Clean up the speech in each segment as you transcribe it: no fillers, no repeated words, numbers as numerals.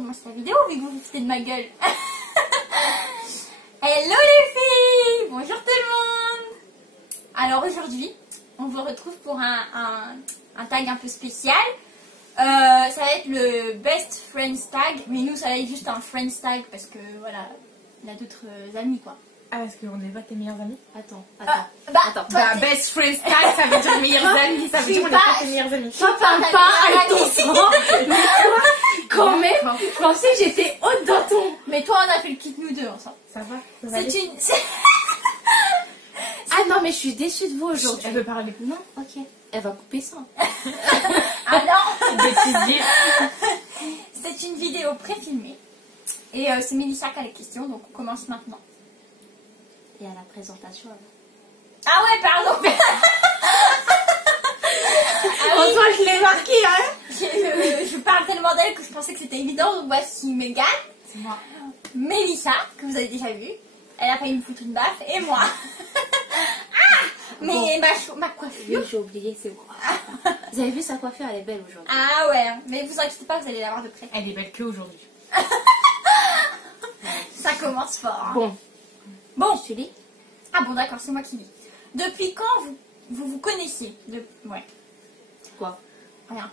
commence la vidéo vu que vous vous foutez de ma gueule. Hello les filles! Bonjour tout le monde! Alors aujourd'hui, on vous retrouve pour un tag un peu spécial. Ça va être le Best Friends Tag, mais nous ça va être juste un Friends Tag parce que voilà, il a d'autres amis quoi. Ah, parce qu'on n'est pas tes meilleurs amis? Attends. Best Friends Tag, ça veut dire meilleurs amis, ça veut dire on n'est pas tes meilleurs amis. Toi, parle pas avec ton sang. Mais toi, quand même, je pensais que j'étais haute dans ton... Mais toi, on a fait le kit nous deux ensemble. Ça va? C'est une... Ah non, mais je suis déçue de vous aujourd'hui. Elle veut parler. Non, ok. Elle va couper ça. Ah non. C'est C'est une vidéo pré-filmée. Et c'est Mélissa qui a les questions, donc on commence maintenant. Et à la présentation, alors. Ah ouais, pardon. Antoine, je l'ai marqué, hein. Je parle tellement d'elle que je pensais que c'était évident. Donc voici Megan, C'est moi. Mélissa, que vous avez déjà vu. Elle a failli me foutre une baffe, et moi. Mais ma coiffure. Oui, j'ai oublié, c'est moi. Vous avez vu sa coiffure, elle est belle aujourd'hui. Ah ouais, mais vous inquiétez pas, vous allez la voir de près. Elle est belle que aujourd'hui. Ça commence fort. Hein. Bon, Bon. tu lis? Ah bon, d'accord, c'est moi qui lis. Depuis quand vous connaissez Ouais, Quoi? rien.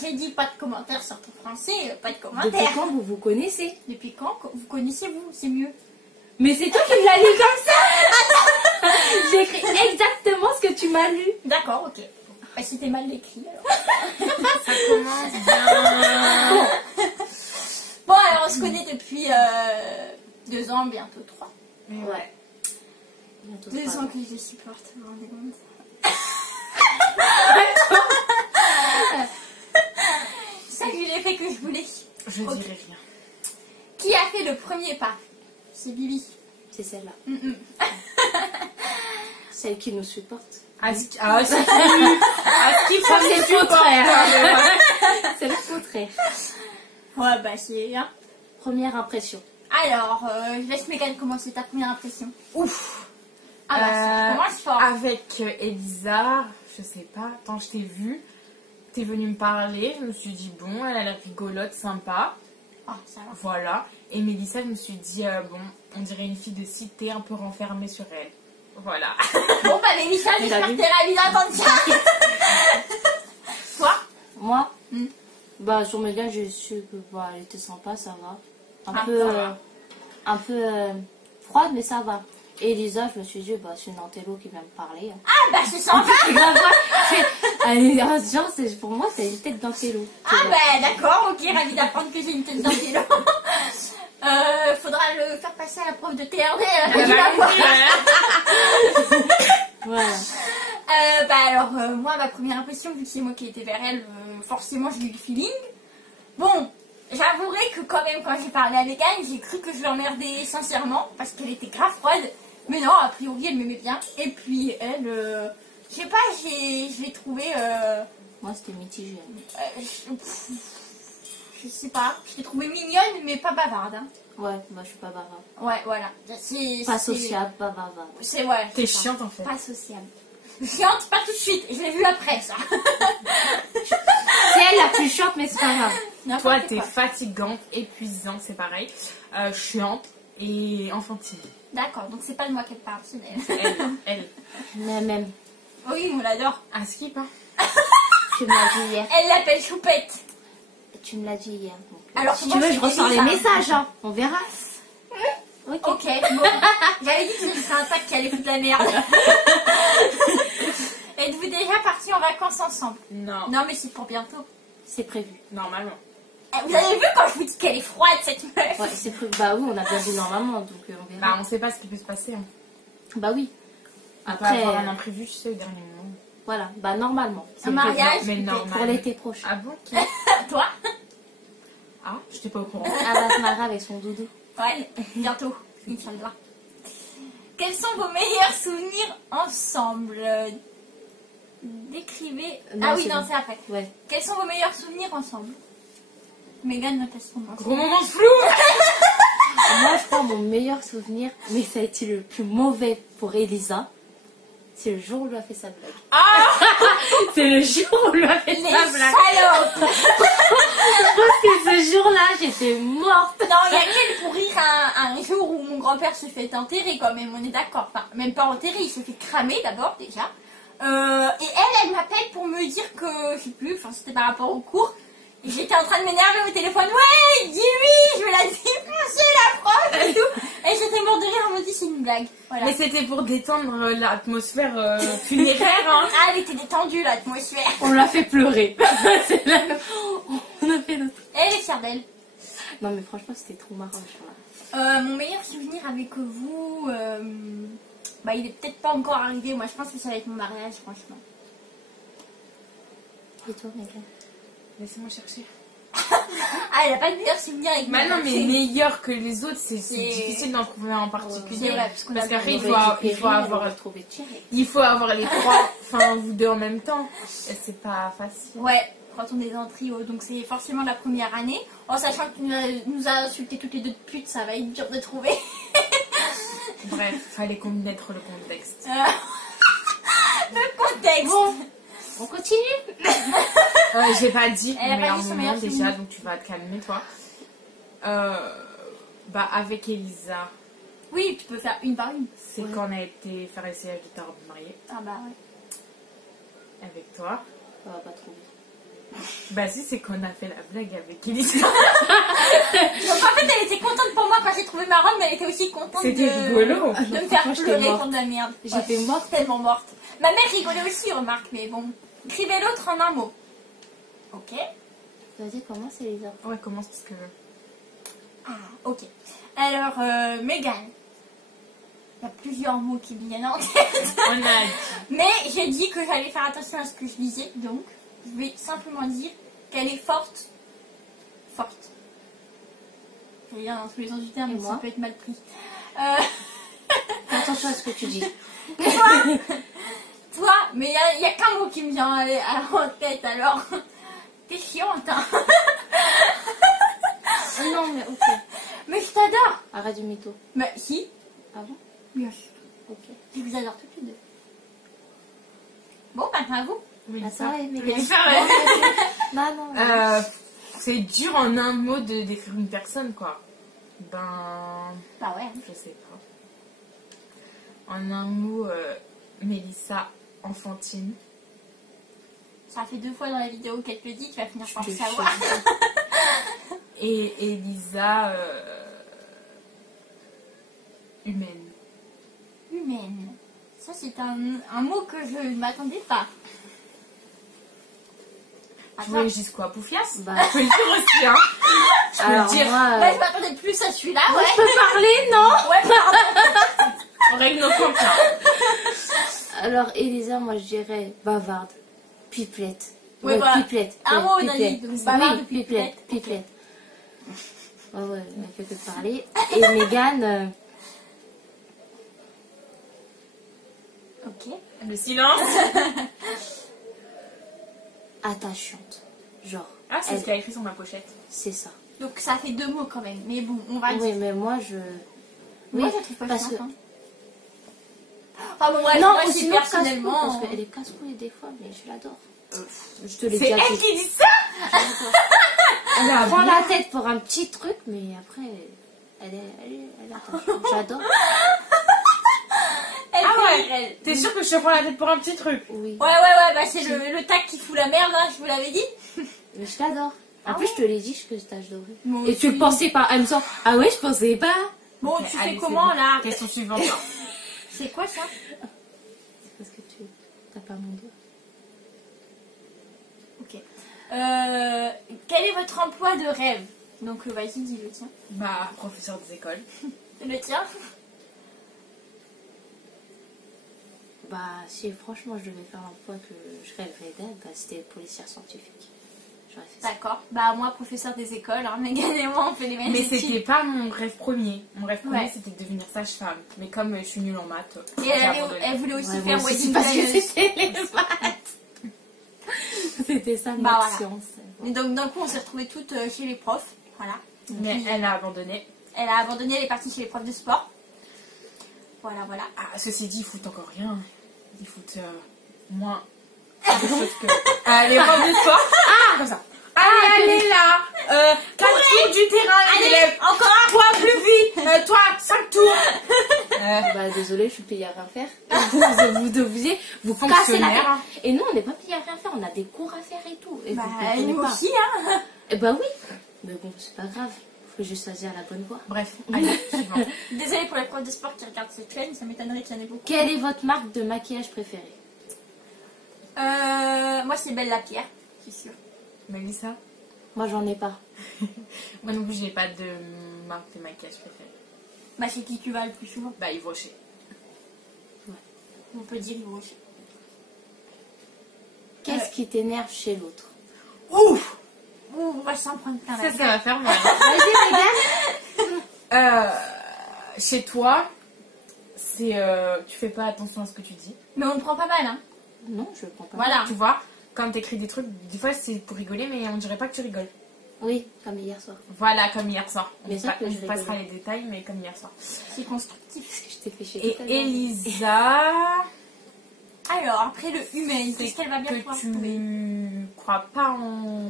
J'ai dit pas de commentaires sur ton français, pas de Depuis commentaires. quand vous vous connaissez? Depuis quand vous connaissez-vous? C'est mieux. Mais c'est toi qui me l'as lu comme ça. J'ai écrit exactement ce que tu m'as lu. D'accord, ok. Bah, c'était mal écrit alors. Ça commence bien. Bon, alors on se connaît depuis 2 ans, bientôt 3. Ouais. Bientôt 2 3 ans que je supporte, vous vous rendez compte? Ça lui l'ai fait que je voulais. Je Ok. dirais rien. Qui a fait le premier pas? C'est Bibi. C'est celle-là. Mm-mm. Celle qui nous supporte. C'est qui faut C'est le contraire. C'est le contraire. Ouais, bah c'est... Hein. Première impression. Alors, je laisse Megan commencer ta première impression. Ouf. Ah bah ça commence fort. Avec Elisa, je sais pas, quand je t'ai vue, t'es venue me parler, je me suis dit bon, elle a l'air rigolote, sympa. Oh, ça va. Voilà. Et Mélissa, je me suis dit bon, on dirait une fille de cité un peu renfermée sur elle. Voilà. Bon bah Mélissa, j'espère que t'es ravie d'entendre ça. Toi? Moi, Hmm. bah sur Megan, j'ai su que bah, elle était sympa, ça va. Un peu froide, mais ça va. Et Elisa, je me suis dit, bah, c'est une antélo qui vient me parler. Ah bah c'est sympa. C'est grave, genre, pour moi, c'est une tête d'antélo. Ah bah d'accord, ok, ravie d'apprendre que j'ai une tête d'intello. Faudra le faire passer à la prof de TRD. Voilà. Bah alors, moi, ma première impression, vu que c'est moi qui étais vers elle, forcément j'ai eu le feeling. Bon, j'avouerai que quand même, quand j'ai parlé à Megan, j'ai cru que je l'emmerdais sincèrement, parce qu'elle était grave froide. Mais non, a priori, elle m'aimait bien. Et puis, elle, je sais pas, je l'ai trouvée... Moi, c'était mitigé. je sais pas, je l'ai trouvée mignonne, mais pas bavarde. Hein. Ouais, moi, je suis pas bavarde. Ouais, voilà. Pas sociable, pas bavarde. C'est ouais. T'es c'est ça. chiante en fait. Pas sociable. Chiante, pas tout de suite. Je l'ai vu après, ça. C'est elle la plus chiante, mais c'est pas grave. Toi, t'es fatigante, épuisante, c'est pareil. Chiante et enfantine. D'accord, donc c'est pas de moi qu'elle parle, c'est d'elle. Elle. Mais même, Oui, on l'adore. À skip, hein. tu me l'as dit hier. Elle l'appelle Choupette. Tu me l'as dit hier. Donc, Alors, si tu veux, je ressors les messages, hein. On verra. Ok. Ok, bon. J'avais dit que ce serait un tac qui allait foutre la merde. Êtes-vous déjà partis en vacances ensemble? Non. Non, mais c'est pour bientôt. C'est prévu. Normalement. Vous avez vu quand je vous dis qu'elle est froide, cette meuf? Ouais, c'est prévu. Bah oui, on a bien vu normalement, donc on verra. Bah, on sait pas ce qui peut se passer. Hein. Bah oui. On peut Après, avoir un imprévu, tu sais, au dernier moment. voilà. Bah normalement. Un mariage, Mais peut-être. normal. Pour l'été prochain. Ah bon? Toi? Ah, j'étais pas au courant. Elle va se marier avec son doudou. Ouais, bientôt. Inch'Allah. Quels sont vos meilleurs souvenirs ensemble? Décrivez... Non, ah oui, c'est non, bon. c'est après. Ouais. Quels sont vos meilleurs souvenirs ensemble? Megan note son nom. Gros moment de flou. Moi, je crois mon meilleur souvenir, mais ça a été le plus mauvais pour Elisa. C'est le jour où lui a fait sa blague. Ah C'est le jour où lui a fait Les sa blague. salopes. Parce que ce jour-là, j'étais morte. Non, il y a qu'elle pour rire un jour où mon grand-père se fait enterrer quand même, on est d'accord. Enfin, même pas enterrer, il se fait cramer d'abord déjà. Et elle m'appelle pour me dire que, je sais plus, enfin c'était par rapport au cours. Et j'étais en train de m'énerver au téléphone. Ouais, dis oui, je vais la défoncer la prof et tout. Et j'étais morte de rire, on me dit c'est une blague. Voilà. Mais c'était pour détendre l'atmosphère funéraire, hein. Ah, elle était détendue l'atmosphère. On l'a fait pleurer. C'est là. On a fait l'autre. Elle est fière d'elle. Non, mais franchement, c'était trop marrant. ce jour-là. Mon meilleur souvenir avec vous, bah il est peut-être pas encore arrivé. Moi je pense que ça va être mon mariage, franchement. Et toi, Megan? Laissez-moi chercher. Ah, elle a pas de meilleur souvenir avec moi. Bah non, mais meilleur que les autres, c'est C'est- difficile d'en trouver un en particulier. C'est vrai, parce qu'on a qu'après, bien il faut avoir les trois, enfin vous deux en même temps. Et c'est pas facile. Ouais, quand on est en trio, donc c'est forcément la première année. En sachant qu'il nous a insulté toutes les deux de pute, ça va être dur de trouver. Bref, fallait connaître le contexte. Le contexte. Bon, on continue. J'ai pas dit, Elle a mais pas un dit son moment meilleur déjà, souvenir. donc tu vas te calmer toi. Bah avec Elisa, Oui, tu peux faire une par une. c'est quand on a été faire l'essayage de ta robe mariée Ah bah ouais. avec toi. On va pas trouver. Bah si, c'est qu'on a fait la blague avec Elisa. Donc en fait, elle était contente pour moi quand j'ai trouvé ma robe, mais elle était aussi contente C'était rigolo. de me faire Franchement, j'étais pleurer morte. pour de la merde. J'étais Ouais, morte. tellement morte. Ma mère rigolait aussi, remarque, mais bon. Écrivez l'autre en un mot. Ok. Vas-y, commence, Elisa. Ouais, commence parce que... Ah, ok. Alors, Megan. Il y a plusieurs mots qui me viennent en tête. On a dit. Mais j'ai dit que j'allais faire attention à ce que je disais, donc je vais simplement dire qu'elle est forte. Forte. Je vais dire dans tous les sens du terme, Et mais ça moi peut être mal pris. Fais attention à ce que tu dis. Toi, mais il y a qu'un mot qui me vient en tête alors. T'es chiante, hein. Non, mais ok. Mais je t'adore. Arrête du mytho. Mais si, Ah bon? bien sûr. Ok. Je vous adore toutes les deux. Bon, maintenant à vous. Mélissa. Attends, Megan. Mélissa, ouais. Non, non. C'est dur en un mot de décrire une personne, quoi. Ben... Bah ouais. Je sais pas. En un mot, Mélissa enfantine. Ça fait 2 fois dans la vidéo qu'elle te le dit, tu vas finir par Je le te savoir. Et Elisa... humaine. Humaine. Ça, c'est un mot que je ne m'attendais pas. Tu voulais que je dise quoi? Poufias? Bah. Je peux le dire aussi, hein. Je peux Alors, le dire. moi, Bah, je m'attendais plus à celui-là, moi, ouais. je peux parler, non? Ouais, pardon. On règle nos comptes, là. Alors, Elisa, moi, je dirais bavarde. Pipelette. Ouais, voilà. Pipelette. Un Ouais, mot, on a pipelette. dit, donc bavarde, Oui, pipelette. pipelette. Ouais, ouais, elle fait que parler. Et Megan, Ok. Le silence. attachante. Genre. Ah, c'est elle- ce qu'il a écrit sur ma pochette. C'est ça. Donc, ça fait 2 mots quand même. Mais bon, on va Oui, dire. mais moi, je. Moi, Oui, je la trouve pas parce chiante, que. hein. Ah bon, ouais, Non, moi, ou c'est sinon casse-couille, personnellement. parce qu'elle est casse-couille des fois, mais je l'adore. Je te l'ai C'est dit. elle qui dit ça. Elle a Prends bon. la tête pour un petit truc, mais après, elle est attachante. J'adore. Elle Ah fait ouais. rire, elle. T'es sûre que je te prends la tête pour un petit truc? Oui. Ouais, bah c'est le tac qui fout la merde, hein, je vous l'avais dit. Mais je t'adore. En Ah plus, je te l'ai dit que je t'adorais. Moi Et tu aussi. le pensais pas. Elle me sent. Ah ouais, je pensais pas. Bon, Ok, tu allez, fais c'est comment bon. là? Question suivante. C'est quoi ça? C'est parce que tu t'as pas mon doigt. Ok. Quel est votre emploi de rêve? Donc, vas-y, dis le tien. Bah, professeur des écoles. Le tien? Bah, si franchement je devais faire l'emploi que je rêverais d'être, bah, c'était policière scientifique. J'aurais fait ça. D'accord. Bah, moi, professeur des écoles, hein, Megan et moi, on fait les mêmes Mais études. c'était pas mon rêve premier. Mon rêve premier, Ouais. c'était de devenir sage-femme. Mais comme je suis nulle en maths, Et j'ai abandonné. elle voulait aussi Ouais, faire moi aussi, wedding parce que planner. c'était les maths. C'était ça, Bah, ma voilà. science. Et donc, d'un coup, on s'est retrouvées toutes chez les profs. Voilà. Mais Puis, elle a abandonné. elle a abandonné, elle est partie chez les profs de sport. Voilà. Ah, ceci dit, ils foutent encore rien. ils foutent moins de choses que... Allez, prof de sport. Ah, comme ça. Allez, là. 4 tours du terrain, les élèves. Encore un. Toi, plus vite. Toi, 5 tours. Bah désolé, je suis payée à rien faire. Vous deviez vous casser la tête. Fonctionnaire. Et nous, on n'est pas payé à rien faire, on a des cours à faire et tout. Et Bah, vous comprenez nous pas. aussi, hein. Eh bah oui. Mais bon, c'est pas grave. Faut juste choisir la bonne voie. Bref, allez, suivant. Désolée pour les profs de sport qui regardent cette chaîne, ça m'étonnerait qu'il y en ait beaucoup. Quelle est votre marque de maquillage préférée? Moi, c'est Belle Lapierre, c'est sûr. Mélissa? Moi, j'en ai pas. Moi non plus, je n'ai pas de marque de maquillage préférée. Bah, chez qui tu vas le plus souvent? Bah, Yves Rocher. On peut dire Yves Rocher. Qu'est-ce qui t'énerve chez l'autre? Ouf! Ouh, on va s'en prendre plein la Ça va faire mal. Vas-y, regarde. Chez toi, c'est tu fais pas attention à ce que tu dis. Mais on le prend pas mal, hein. Non, je le prends pas. Voilà. Tu vois, quand t'écris des trucs, des fois c'est pour rigoler, mais on dirait pas que tu rigoles. Oui, comme hier soir. Voilà, comme hier soir. Mais ça, On que je vous passera rigolais. les détails, mais comme hier soir. C'est constructif. Parce que je t'ai fait chier Et tout à l'heure. Elisa, Alors, après le humain, qu'est-ce qu'elle va bien que pouvoir tu trouver? crois pas en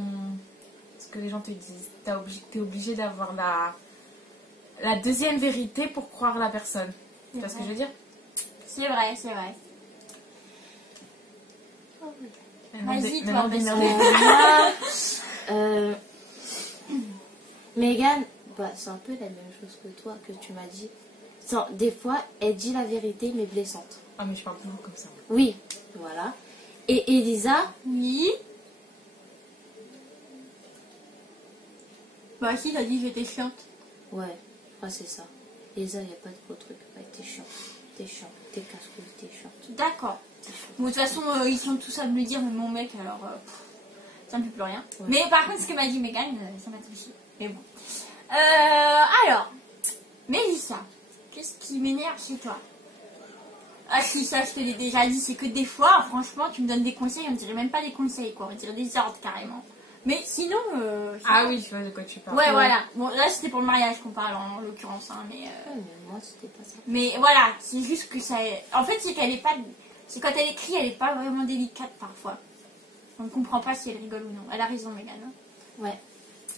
ce que les gens te disent. T'es obligé d'avoir la deuxième vérité pour croire la personne. Tu vois ce que je veux dire? C'est vrai, c'est vrai. Vas-y, toi, Maintenant, parce que- Moi, Megan, bah, c'est un peu la même chose que toi, que tu m'as dit. Des fois, elle dit la vérité, mais blessante. Ah, mais je parle toujours comme ça. Oui, voilà. Et Elisa, Oui. Bah, si, t'as dit que j'étais chiante. ouais, c'est ça. Elisa, il n'y a pas de gros truc. Ouais, t'es chiant. T'es chiant. T'es casse-couille, t'es chiant. D'accord. T'es chiant. Bon, de toute façon, ils sont tous à me le dire, mais mon mec, alors, ça me fait plus rien. Ouais. Mais par contre, ce que m'a dit Megan, ça m'a touché. Mais bon. Alors, Mélissa, qu'est-ce qui m'énerve chez toi? Ah si, ça, je te l'ai déjà dit, c'est que des fois, franchement, tu me donnes des conseils, on dirait même pas des conseils, quoi. On dirait des ordres, carrément. Mais sinon... Ah oui, je vois de quoi tu parles. Ouais, voilà. Bon, là, c'était pour le mariage qu'on parle, en l'occurrence, hein, mais... Ouais, mais moi, c'était pas ça. Mais voilà, c'est juste que ça... En fait, c'est qu'elle est pas... C'est quand elle écrit, elle est pas vraiment délicate, parfois. On ne comprend pas si elle rigole ou non. Elle a raison, Megan. Hein. Ouais,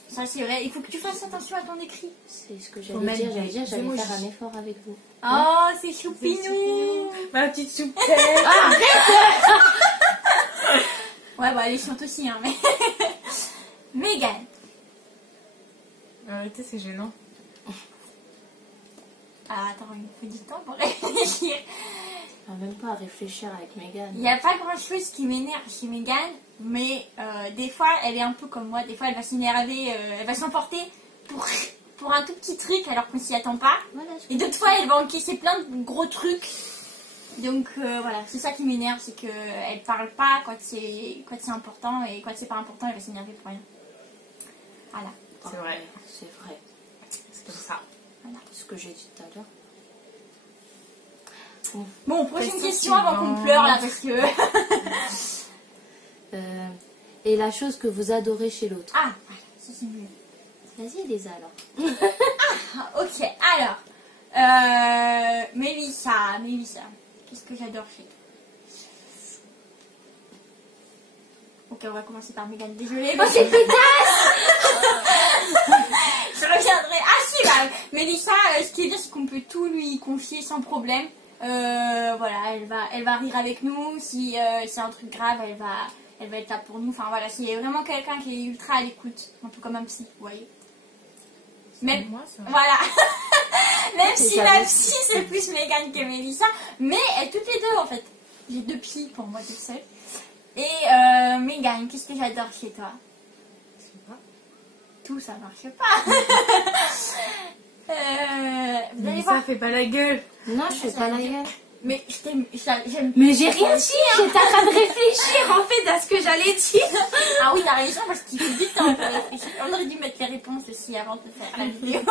Ça, c'est vrai. Il faut que tu fasses attention à ton écrit. c'est ce que Faut j'allais mettre dire. J'allais dire, des j'allais emojis. faire un effort avec vous. Oh, c'est choupinou. Ma petite soupette. Ouais, bah, elle est chiante aussi, hein, mais... Megan. En réalité, c'est gênant. Ah, attends, il me faut du temps pour réfléchir. On va même pas à réfléchir avec Megan. Il n'y a pas grand-chose qui m'énerve chez Megan, mais des fois, elle est un peu comme moi. Des fois, elle va s'énerver, elle va s'emporter pour un tout petit truc alors qu'on s'y attend pas. Voilà, Et d'autres fois, elle va encaisser plein de gros trucs. Donc voilà, c'est ça qui m'énerve, c'est qu'elle parle pas quand c'est important et quand c'est pas important, elle va s'énerver pour rien. Voilà. C'est vrai. C'est vrai. C'est comme ça. Voilà. Ce que j'ai dit tout à l'heure. Bon, prochaine Question question avant qu'on suivante. pleure là parce que... Et la chose que vous adorez chez l'autre. Ah, voilà, ça c'est mieux. Vas-y, Elisa, alors. Ah, ok, alors. Mélissa, qu'est-ce que j'adore chez toi? Ok, on va commencer par Megan, désolée. Oh, c'est pétasse. Je reviendrai. Ah si, bah, Mélissa, ce qui est bien, c'est qu'on peut tout lui confier sans problème. Voilà, elle va rire avec nous. Si c'est un truc grave, elle va être là pour nous. Enfin voilà, c'est vraiment quelqu'un qui est ultra à l'écoute. Un peu comme un psy, vous voyez. Même, Moi, ça. voilà. Même C'est si ça, la oui. psy, c'est plus Megan que Mélissa. Mais toutes les deux, en fait. J'ai deux psys pour moi toute seule. Et Megan, qu'est-ce que j'adore chez toi? Je sais pas. Tout ça marche pas. Vous allez Mais voir. ça fait pas la gueule. Non, je fais pas la gueule. Mais je t'aime, j'aime. Mais j'ai rien dit. J'étais en train de réfléchir, en fait, à ce que j'allais dire. Ah oui, t'as raison parce qu'il faut du temps pour réfléchir. On aurait dû mettre les réponses aussi avant de faire la vidéo.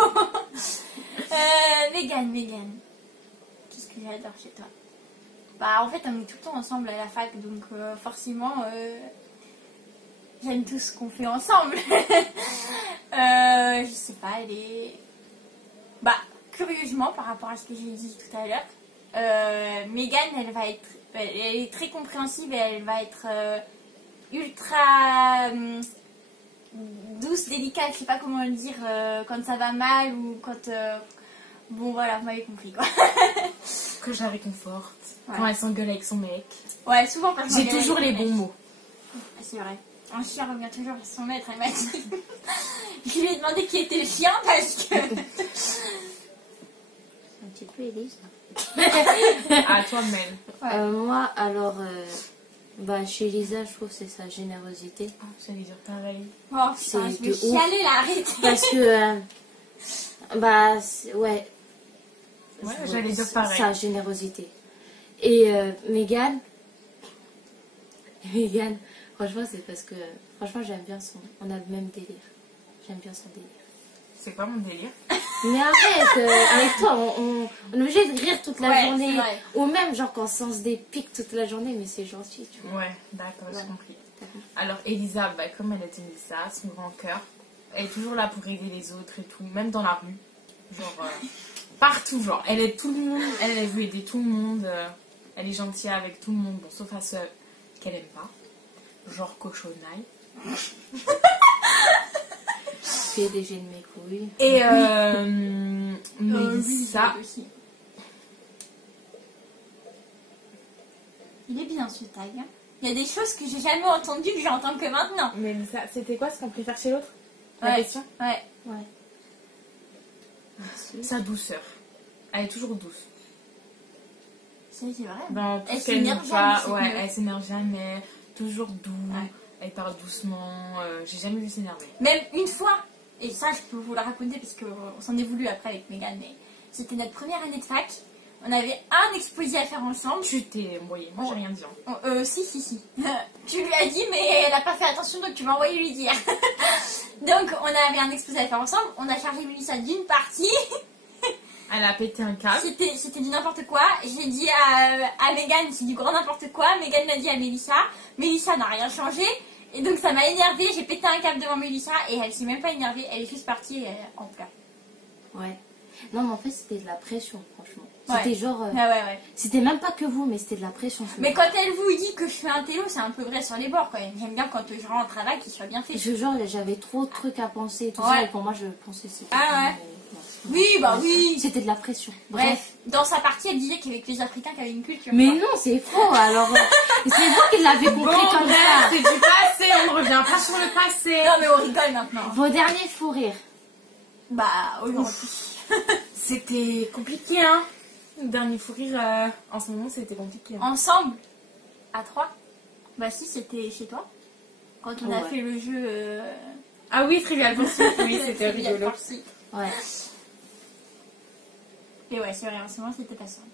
Megan, qu'est-ce que j'adore chez toi? Bah en fait on est tout le temps ensemble à la fac donc forcément j'aime tout ce qu'on fait ensemble. Je sais pas, elle est... Bah curieusement par rapport à ce que j'ai dit tout à l'heure, Megan elle va être Elle est très compréhensive et elle va être ultra douce, délicate, je sais pas comment le dire, quand ça va mal ou quand... bon voilà, vous m'avez compris quoi. Que je la réconforte. Ouais. Quand elle s'engueule avec son mec. Ouais, souvent quand je J'ai m'engueule toujours les avec mon bons mec. mots. C'est vrai. Un chien revient toujours à son maître, elle m'a dit. Je lui ai demandé qui était le chien parce que... Un petit peu Élise. À toi, Mel. Ouais. Moi, alors, bah, chez Lisa, je trouve que c'est sa générosité. Ah, j'allais dire pareil. Oh putain, C'est je vais de ouf. chialer là, arrête. Parce que, bah, ouais. Ouais, j'allais dire pareil. Sa générosité. Et Mégane, franchement, c'est parce que, franchement, j'aime bien on a le même délire. J'aime bien son délire. C'est pas mon délire. Mais arrête, avec toi, on est obligé de rire toute la Ouais, journée. c'est vrai. Ou même, genre, qu'on se lance des pics toute la journée, mais c'est gentil, tu vois. Ouais, d'accord, j'ai Ouais. compris. Alors, Elisa, bah, comme elle a dit ça, son grand cœur, elle est toujours là pour aider les autres et tout, même dans la rue. Genre, partout, genre. Elle aide tout le monde, elle veut aider tout le monde. Elle est gentille avec tout le monde, bon, sauf à ceux qu'elle aime pas. Genre cochonaille. PDG de mes couilles. Et Oui, Mélissa, aussi. Il est bien ce tag. Hein. Il y a des choses que j'ai jamais entendues que j'entends que maintenant. Mélissa, c'était quoi ce qu'on préfère chez l'autre? La Ouais. question? Ouais. Ouais. Merci. Sa douceur. Elle est toujours douce. C'est vrai. Dans tout Elle ce qu'elle nous s'énerve parle, jamais, c'est ouais, mieux. elle s'énerve jamais, toujours doux, Ouais. elle parle doucement, j'ai jamais vu s'énerver. Même une fois, et ça je peux vous la raconter parce qu'on s'en est voulu après avec Mégane, mais c'était notre première année de fac. On avait un exposé à faire ensemble. Tu t'es envoyé, moi j'ai rien dit. Hein. Si. Tu lui as dit, mais elle a pas fait attention, donc tu m'as envoyé lui dire. Donc on avait un exposé à faire ensemble. On a chargé Mélissa d'une partie. Elle a pété un câble. C'était du n'importe quoi. J'ai dit à Mégane, c'est du grand n'importe quoi. Mégane l'a dit à Mélissa. Mélissa n'a rien changé. Et donc ça m'a énervée. J'ai pété un câble devant Mélissa et elle s'est même pas énervée. Elle est juste partie en pleurs. Ouais. Non, mais en fait, c'était de la pression, franchement. Ouais. C'était genre. Ouais. C'était même pas que vous, mais c'était de la pression. Mais quand elle vous dit que je fais un télo, c'est un peu vrai sur les bords quand même. J'aime bien quand je rends un travail qu'il soit bien fait. Genre, j'avais trop de trucs à penser et tout Ouais. ça, et pour moi, je pensais que c'était. Ah ouais. mais- Oui, bah oui. C'était de la pression. Bref, dans sa partie, elle disait qu'il y avait que les Africains qui avaient une culture. Mais quoi. non, c'est faux. Alors, c'est vous qui l'avez compris comme ça. c'est du passé, on ne revient pas sur le passé. Non, mais on rigole maintenant. Vos derniers fous rires. Bah, aujourd'hui. C'était compliqué, hein. Le dernier fou rire, en ce moment, c'était compliqué. Hein. Ensemble, à 3. Bah si, c'était chez toi. Quand on a Ouais. fait le jeu... Ah oui, Trivial Pursuit, oui, c'était Trivial rigolo. Pursuit. Ouais. Et ouais, c'est vrai, en ce moment, c'était pas simple.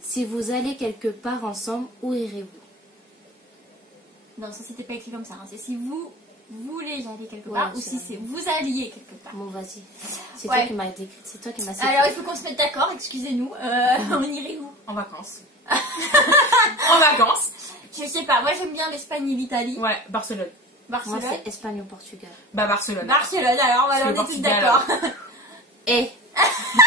Si vous allez quelque part ensemble, où irez-vous? Non, ça, c'était pas écrit comme ça. Hein. C'est si vous voulez aller quelque Ouais, part ou c'est si vrai. c'est vous alliez quelque part. Bon, vas-y. C'est Ouais. toi qui m'as décrit. C'est toi qui m'as cité. Alors, il faut qu'on se mette d'accord, excusez-nous. On irait où? En vacances. En vacances. Je sais pas, moi j'aime bien l'Espagne et l'Italie. Ouais, Barcelone. Moi, Barcelone. c'est Espagne ou Portugal. Bah, Barcelone. Barcelone, alors voilà, C'est on le est tous Portugal, d'accord. Eh,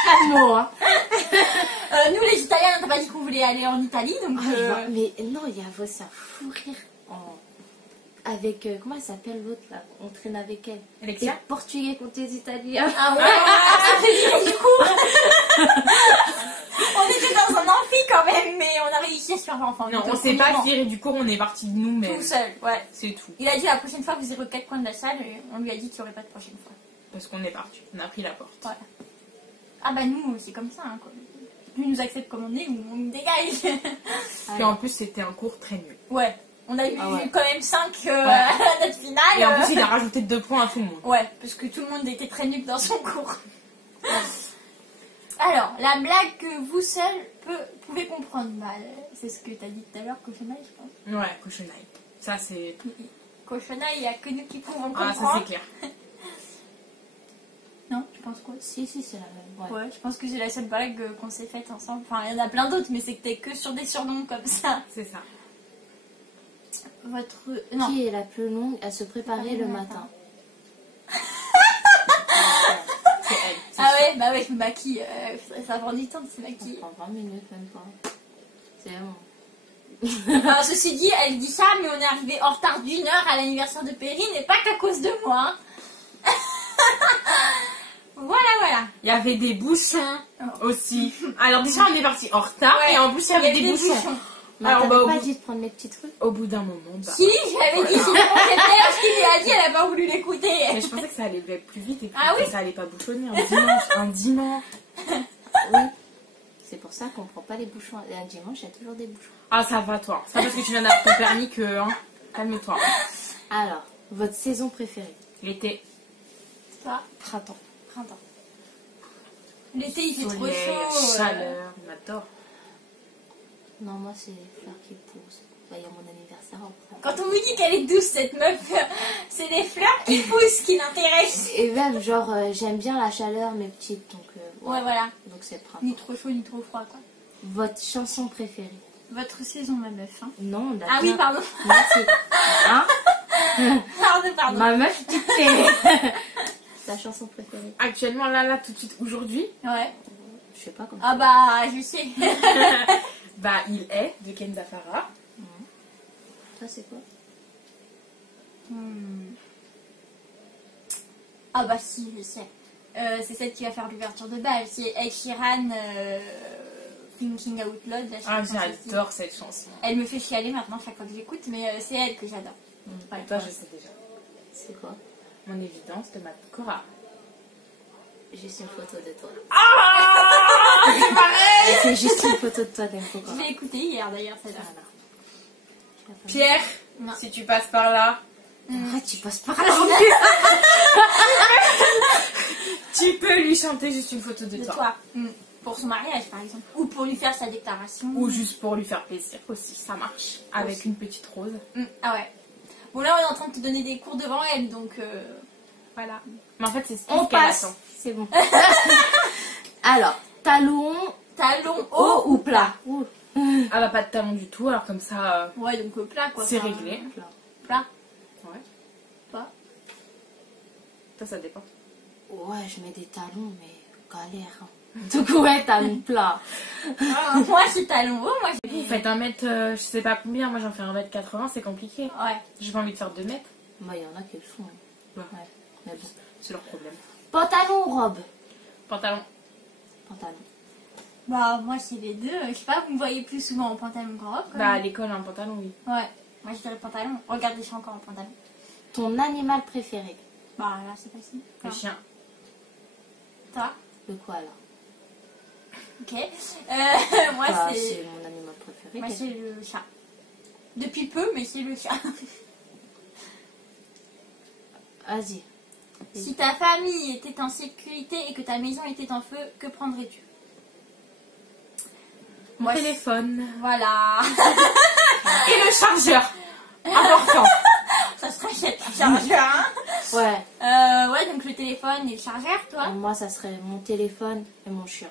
calme-moi. Hein. Nous les Italiens, on n'a pas dit qu'on voulait aller en Italie, donc... Ah, mais non, il y a aussi un fou rire avec, comment elle s'appelle l'autre là? On traîne avec elle. Alexia. Les Portugais contre les Italiens. Ah ouais, du coup... on était dans un amphi quand même, mais on a réussi à se faire enfin. Non, on s'est pas viré du cours, on est parti de nous, mais tout seul, ouais. c'est tout. Il a dit la prochaine fois vous irez aux 4 coins de la salle et on lui a dit qu'il n'y aurait pas de prochaine fois. Parce qu'on est parti, on a pris la porte. Voilà. Ah bah nous, c'est comme ça, hein, quoi. Plus ils nous acceptent comme on est ou on nous dégage. Et en plus, c'était un cours très nul. Ouais, on a eu Ah ouais. quand même 5 Ouais. à notre finale. Et en plus, il a rajouté 2 points à tout le monde. Ouais, parce que tout le monde était très nul dans son cours. Alors, la blague que vous seul pouvez comprendre. Bah, c'est ce que t'as dit tout à l'heure, cochonaille, je pense. Ouais, cochonaille. Ça, c'est. Cochonaille, il n'y a que nous qui pouvons Ah, comprendre. ça, c'est clair. Non, tu penses quoi? Si, c'est la même. Ouais. Ouais, je pense que c'est la seule blague qu'on s'est faite ensemble. Enfin, il y en a plein d'autres, mais c'est que t'es que sur des surnoms comme ça. C'est ça. Votre... Non. Qui est la plus longue à se préparer le matin? C'est elle. c'est Ah sûr. ouais, bah ouais, je me maquille. Ça prend du temps de se Ça maquiller. prend 20 minutes, même pas. C'est bon. Alors, ceci dit, elle dit ça, mais on est arrivé en retard d'1 heure à l'anniversaire de Perrine, et pas qu'à cause de moi. Hein. Voilà. Il y avait des bouchons aussi. Alors déjà on est parti en retard Ouais, et en plus il y avait des bouchons. Mais Alors, t'avais au pas bout- dit de prendre mes petits trucs. Au bout d'un moment, bah... Si, j'avais dit, sinon c'était elle qui lui a dit, elle a pas voulu l'écouter. Mais je pensais que ça allait être plus vite et que Ah oui ça allait pas bouchonner un dimanche. Oui. C'est pour ça qu'on prend pas les bouchons. Et un dimanche, il y a toujours des bouchons. Ah ça va toi, c'est pas parce que tu viens d'avoir ton permis que... Hein, calme-toi. Alors, votre saison préférée? L'été, Toi, Printemps. printemps. L'été, il fait trop soleil, chaud. chaleur, on adore. Non, moi, c'est les fleurs qui poussent. Bah, il y a mon anniversaire après. Quand on vous dit qu'elle est douce, cette meuf, c'est les fleurs qui poussent qui l'intéressent. Et même, genre, j'aime bien la chaleur, mais petite. Donc, Ouais, voilà. Donc, c'est le printemps. Ni trop chaud, ni trop froid, quoi. Votre chanson préférée? Votre saison, ma meuf. Hein. Non, on a Ah bien- oui, pardon. Merci. Hein? Pardon. Ma meuf, tu t'es. Ta chanson préférée? Actuellement là tout de suite aujourd'hui, Ouais. Je sais pas comment. Ah bah, je sais. bah il est de Kenza Farah. Toi, c'est quoi? Ah bah si, je sais. C'est celle qui va faire l'ouverture de bal. C'est Ed Sheeran, Thinking Out Loud. La Ah chanson aussi. j'adore cette chanson. Elle me fait chialer maintenant chaque fois que j'écoute, mais c'est elle que j'adore. Ouais, toi je sais déjà. C'est quoi? Mon évidence de ma Cora. Juste une photo de toi. Ah c'est pareil. C'est juste une photo de toi, Demko. Je l'ai écoutée hier d'ailleurs, celle-là. Pierre, Non. si tu passes par là, Ah, tu passes par là. tu peux lui chanter juste une photo de De toi. toi. Pour son mariage par exemple. Ou pour lui faire sa déclaration. Ou juste pour lui faire plaisir aussi, ça marche. Avec Aussi. une petite rose. Ah ouais. Bon là on est en train de te donner des cours devant elle, donc voilà. Mais en fait c'est ce On qu'elle passe. attend. C'est bon. Alors, talon Talon haut haut. ou plat? Ouh. Elle a pas de talon du tout, alors comme ça, Ouais, donc plat quoi. c'est Enfin, réglé. Plat. Ouais. Pas. Toi ça dépend. Ouais, je mets des talons, mais galère. Hein. Donc, ouais, talon plat. Ah, moi c'est talon haut, moi Vous faites 1 m, je sais pas combien, moi j'en fais 1 m 80, c'est compliqué. Ouais. J'ai pas envie de faire 2 mètres, Bah, il y en a qui le font. Hein. Ouais. Ouais. Mais bon. c'est leur problème. Pantalon ou robe? Pantalon. Pantalon. Bah moi c'est les deux. Je sais pas, vous me voyez plus souvent en pantalon qu'en robe. quand Bah à même. l'école un pantalon oui. Ouais. Moi je dirais pantalon. Regardez, je suis encore en pantalon. Ton animal préféré? Bah là c'est facile. Le Enfin, chien. toi. Le koala. Ok. Moi Bah, c'est. c'est mon animal préféré. Moi c'est le chat. Depuis peu, mais c'est le chat. Vas-y. Si ta famille était en sécurité et que ta maison était en feu, que prendrais-tu? Mon Moi, téléphone. Voilà. Et le chargeur. Important. Ça se rachète le chargeur. Hein. Ouais. Ouais, donc le téléphone et le chargeur, toi. Moi, ça serait mon téléphone et mon chien.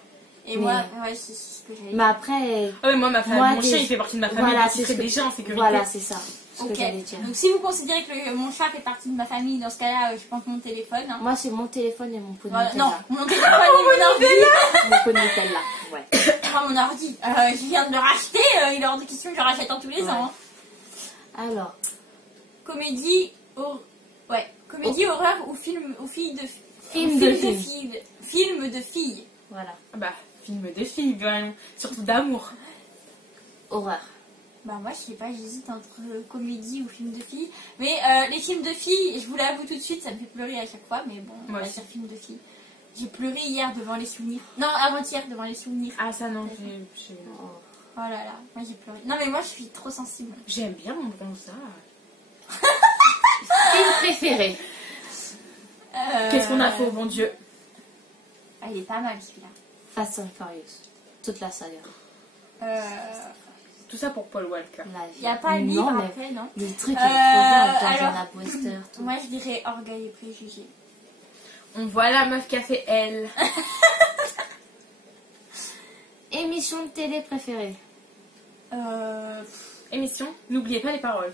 Et Mais- moi, ouais, c'est ce que j'allais Mais après, Ah ouais, moi ma famille, Moi, mon chien des- il fait partie de ma famille, voilà, donc il c'est serait ce que- déjà en sécurité. voilà, c'est ça. Ce que Ok. j'allais dire. Donc si vous considérez que mon chat fait partie de ma famille, dans ce cas-là, je pense mon téléphone. Hein. Moi, c'est mon téléphone et mon pot de Voilà. Nutella. Non, mon téléphone et mon ordi. Mon pot de Nutella. Ouais. Enfin, mon ordi. Je viens de le racheter. Il est hors de question que je le rachète en tous les Ouais. ans. Hein. Alors, Comédie, comédie horreur ou film Film de filles. filles. Film de filles. voilà. Ah bah, film de filles, vraiment. Surtout d'amour. Horreur. Bah moi je sais pas, j'hésite entre comédie ou film de filles. Mais les films de filles, je vous l'avoue tout de suite, ça me fait pleurer à chaque fois. Mais bon, on Moi va aussi. dire film de filles. J'ai pleuré hier devant les souvenirs. Non, avant-hier devant les souvenirs. Ah ça non, Oh. Oh là là, moi j'ai pleuré. Non mais moi je suis trop sensible. j'aime bien mon bronzage. Film préféré. Qu'est-ce qu'on a fait au bon Dieu? Ah, il est pas mal celui-là. Fast and Furious. Toute la saga. Tout ça pour Paul Walker. La vie. Il n'y a pas le livre Non, mais après, non? le truc il est trop bien. alors, Jordana Brewster, tout. Moi je dirais Orgueil et Préjugés. On voit la meuf qui a fait elle. Émission de télé préférée. Émission, n'oubliez pas les paroles.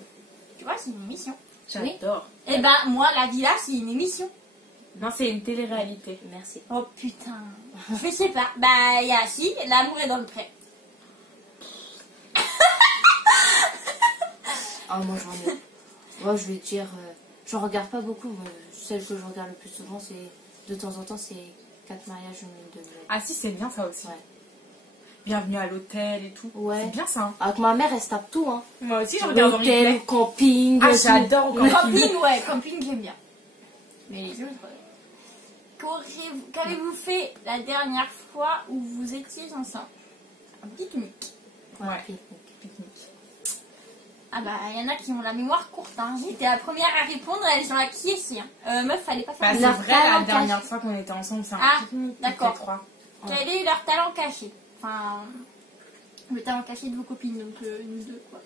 Tu vois, c'est une émission. J'adore. Eh ben moi la villa c'est une émission. Non, c'est une télé-réalité. Merci. Oh putain. Je sais pas. Bah, il y a si, l'amour est dans le pré. Ah, moi j'en ai. Moi je vais dire, j'en regarde pas beaucoup. Moi, celle que je regarde le plus souvent, c'est de temps en temps, c'est 4 mariages, une nuit de noces. Ah si, c'est bien ça aussi. Ouais. Bienvenue à l'hôtel et tout. Ouais. C'est bien ça. Hein. Avec ma mère, elle se tape tout. Hein. Moi aussi, je regarde en L'hôtel, replay. camping. Ah, tout. j'adore au camping. Camping, ouais, camping, j'aime bien. Mais les autres. Qu'avez-vous fait la dernière fois où vous étiez ensemble? Un pique-nique. Ouais. Pique-nique. Ah bah, il y en a qui ont la mémoire courte. Hein. J'ai été la première à répondre, elles ont acquiescé. Hein. Meuf, fallait pas faire Bah, c'est Leur vrai, la talent dernière caché. fois qu'on était ensemble, c'est un Ah, pique-nique. d'accord. les trois. Quel est leur talent caché? Enfin, le talent caché de vos copines, donc nous deux, quoi.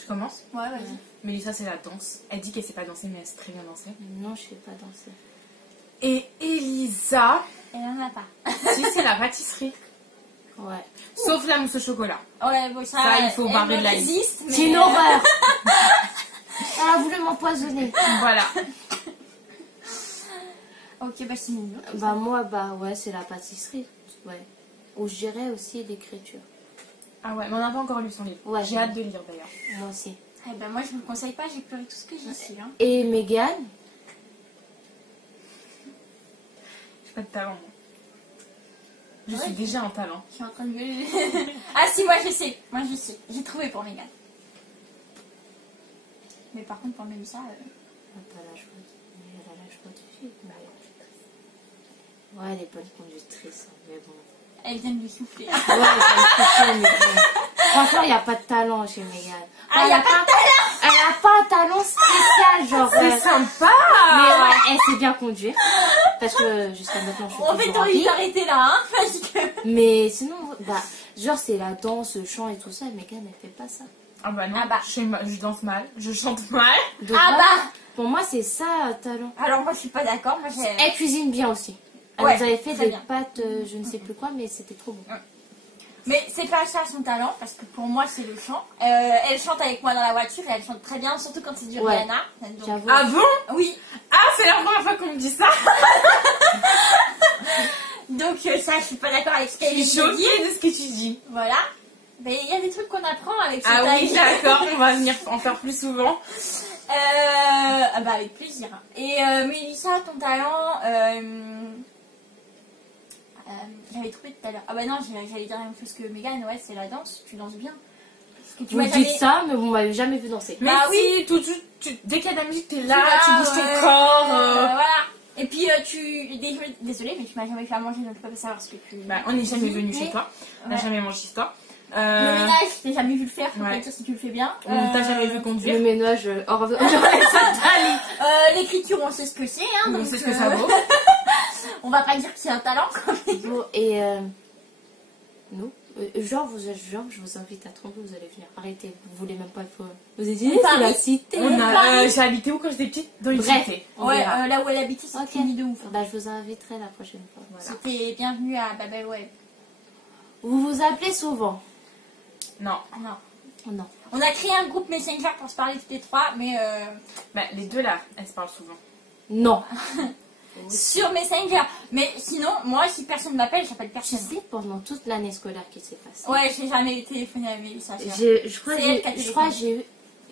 Je commence. Ouais, vas-y. Mélissa, c'est la danse. Elle dit qu'elle sait pas danser, mais elle sait très bien danser. Non, je sais pas danser. Et Elisa, Elle en a pas. si, c'est la pâtisserie. Ouais. Sauf la mousse au chocolat. Ouais, bon, Ça, il faut elle barrer me de la liste. résiste, mais... C'est une horreur. Elle a voulu m'empoisonner. Voilà. Ok, bah c'est mignon. Bah moi, bah ouais, c'est la pâtisserie. Ouais. Ou je dirais aussi l'écriture. Ah ouais, mais on n'a pas encore lu son livre. Ouais, J'ai hâte de lire d'ailleurs. Moi aussi. Eh ben moi je vous le conseille pas, j'ai pleuré tout ce que j'ai su. Hein. Et Mégane, J'ai pas de talent, moi. Je Ouais. suis déjà un talent. Je suis en train de gueuler. Ah si, moi je sais. Moi je sais. J'ai trouvé pour Mégane. Mais par contre pour Mélissa... elle a la joie de vivre. Ouais, elle est bonne conductrice, hein, mais bon. Elle vient de lui souffler. Ouais, elle est mais bon. Franchement, il n'y a pas de talent chez Mégane. Ah, il y a pas de talent. Elle a pas un talent spécial, genre. C'est sympa. Mais ouais, elle sait bien conduire. Parce que jusqu'à maintenant, je suis En fait, toujours t'as en envie vie. d'arrêter là, hein. Parce que... Mais sinon, bah, genre, c'est la danse, le chant et tout ça. Mégane, elle fait pas ça. Ah bah non, Ah bah. je danse mal, je chante mal. Donc, Ah là, bah. pour moi, c'est ça, talent. Alors moi je suis pas d'accord. Moi j'ai... Elle cuisine bien aussi. Elle Ouais, nous avait fait très des bien. pâtes, je ne sais plus quoi, mais c'était trop bon. Mais c'est pas ça son talent, parce que pour moi c'est le chant. Elle chante avec moi dans la voiture et elle chante très bien, surtout quand c'est du Ouais. Rihanna. Donc, J'avoue. Ah bon? oui, Ah, c'est la première fois qu'on me dit ça. donc ça je suis pas d'accord avec ce Je qu'elle suis vient de dire. choquée de ce que tu dis. Voilà. Mais il y a des trucs qu'on apprend avec ce Ah oui, taille. d'accord, on va venir en faire plus souvent. Ah bah avec plaisir. Et Mélissa, ton talent, j'avais trouvé tout à l'heure. Ah bah non, j'allais dire la même chose que Mégane, ouais, c'est la danse, tu danses bien. Parce que tu Vous m'as dites jamais... ça, mais vous m'avez jamais vu danser. Mais Bah si, dès qu'il y a de la musique, t'es là, vois, tu bouges ouais. ton corps. Voilà. Et puis Désolée, mais tu m'as jamais fait à manger, donc je peux pas savoir ce que tu... Bah, on n'est jamais venu chez Mais- toi, on n'a Ouais. jamais mangé chez toi. Le ménage, je t'ai jamais vu le faire, faut ouais. pas dire si tu le fais bien. On t'a jamais vu Le conduire. ménage, L'écriture, on sait ce que c'est, hein, On donc sait ce que ça vaut. on va pas dire que c'est un talent, quoi. Bon, et nous, genre, je vous invite à tromper, vous allez venir. Arrêtez, vous voulez même pas le faut. Vous avez dit, c'est Paris. la cité. J'ai habité où quand j'étais petite? Dans une Bref. cité. On Ouais, verra. là où elle habitait, c'était Ok. une idée de ouf. Bah, je vous inviterai la prochaine fois. Voilà. C'était bienvenue à Babel Web. Vous vous appelez souvent? Non. Ah non. Oh, non. On a créé un groupe Messenger pour se parler toutes les trois, mais Bah, les deux là, elles se parlent souvent. Non. sur Messenger. Mais sinon, moi, si personne m'appelle, j'appelle Tu personne. sais, pendant toute l'année scolaire qui s'est passée, Ouais, j'ai jamais téléphoné à Mélissa. je crois C'est que elle qui a je crois que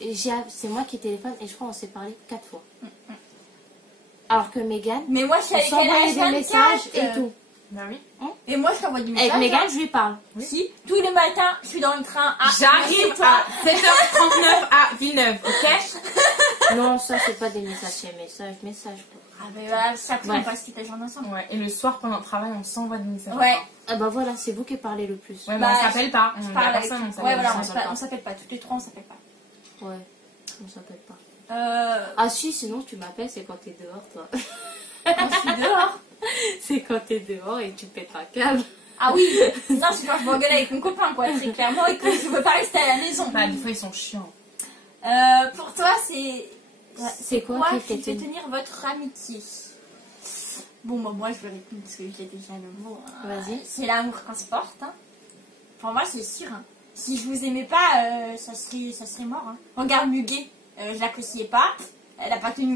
téléphoné. c'est moi qui téléphone et je crois qu'on s'est parlé 4 fois. Alors que Mégane, Mais moi, je suis on avec elle s'envoyait à des messages et H24. tout. Bah oui. Et moi, je t'envoie du message. Avec Mégane, je lui parle. Si, tous les matins, je suis dans le train à... J'arrive à 7h39 à Villeneuve, ok? Non, ça, c'est pas des messages, c'est messages quoi. Ah ben voilà, ça prend Ouais. pas toute la journée ensemble. Ouais, et le soir pendant le travail, on s'envoie des messages. Ouais, Ah bah voilà, c'est vous qui parlez le plus. Ouais, mais Bah, on s'appelle pas. je On parle la avec... personne, on Ouais, s'appelle voilà, pas. on s'appelle pas. Toutes les trois, on s'appelle pas. Ouais, on s'appelle pas. Euh... Ah si, sinon tu m'appelles, c'est quand t'es dehors, toi. Quand je suis dehors. C'est quand t'es dehors et tu pètes un câble. Ah oui, non, c'est quand je m'engueule avec mon copain, quoi, très clairement, et que je veux pas rester à la maison. Bah, des fois, ils sont chiants. Pour toi, c'est... C'est quoi Quoi qui qui fait fait tenir votre amitié? Bon, bah, moi, je vais répondre parce que j'ai déjà le mot. Hein. Vas-y. C'est l'amour qu'on se porte. Hein. Pour moi, c'est sûr. Hein. Si je vous aimais pas, ça serait mort. Hein. Regarde Muguet, je l'appréciais pas. Elle a pas tenu longtemps.